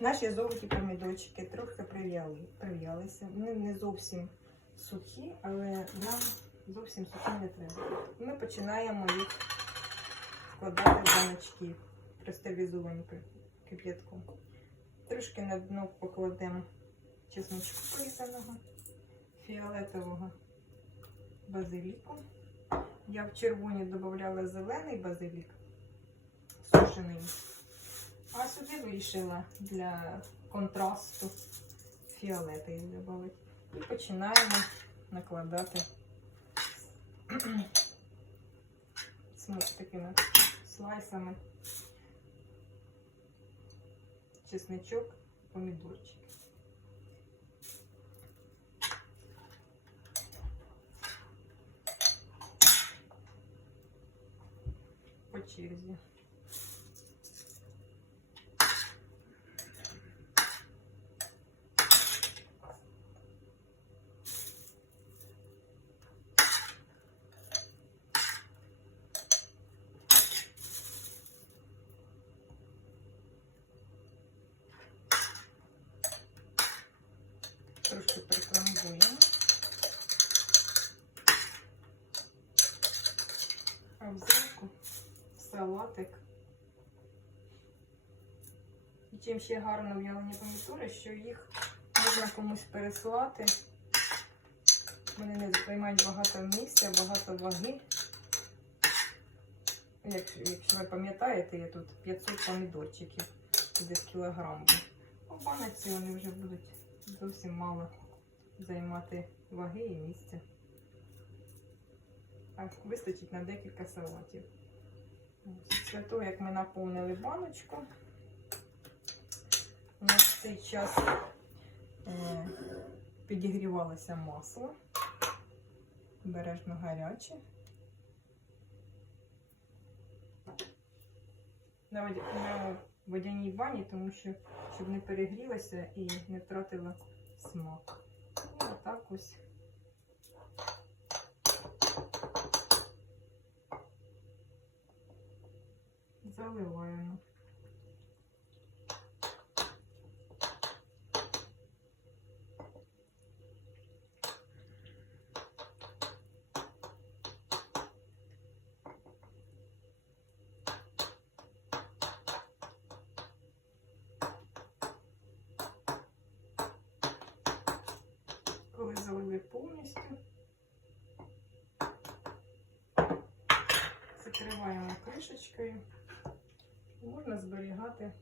Наші золоті помідорчики трохи прив'яли, прив'ялися. Вони не зовсім сухі, але нам зовсім сухі не треба. Ми починаємо їх вкладати в баночки, простерилізовані кип- кип'ятком. Трошки на дно покладемо чесночку порізаного, фіолетового базиліку. Я в червоні додавала зелений базилік, сушений. А сюди вирішила для контрасту фіолетовий додати. І починаємо накладати з такими слайсами чесничок, помідорчик. По черзі. Трошки прикламбуємо. А взимку салатик. І чим ще гарно в'ялені помідори, що їх можна комусь переслати. Вони не займають багато місця, багато ваги. Якщо, якщо ви пам'ятаєте, я тут 500 помідорчиків, десь кілограм. У вони вже будуть зовсім мало займати ваги і місця. Так, вистачить на декілька салатів. Після того, як ми наповнили баночку, у нас в цей час е, підігрівалося масло, бережно гаряче. На водяній ванні, тому що щоб не перегрілася і не втратила смак. І отак ось. Заливаємо. Повністю, закриваємо кришечкою. Можна зберігати